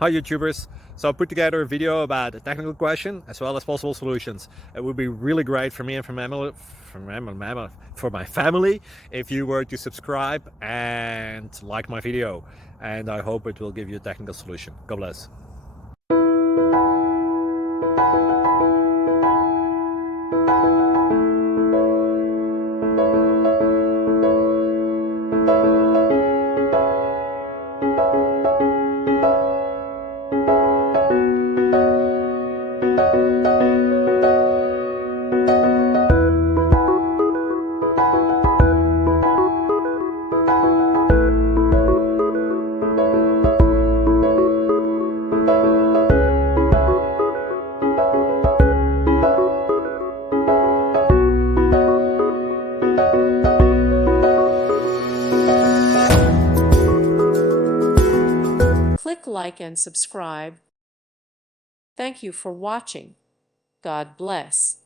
Hi YouTubers! So I put together a video about a technical question as well as possible solutions. It would be really great for me and for my family if you were to subscribe and like my video, and I hope it will give you a technical solution. God bless. Click like and subscribe. Thank you for watching. God bless.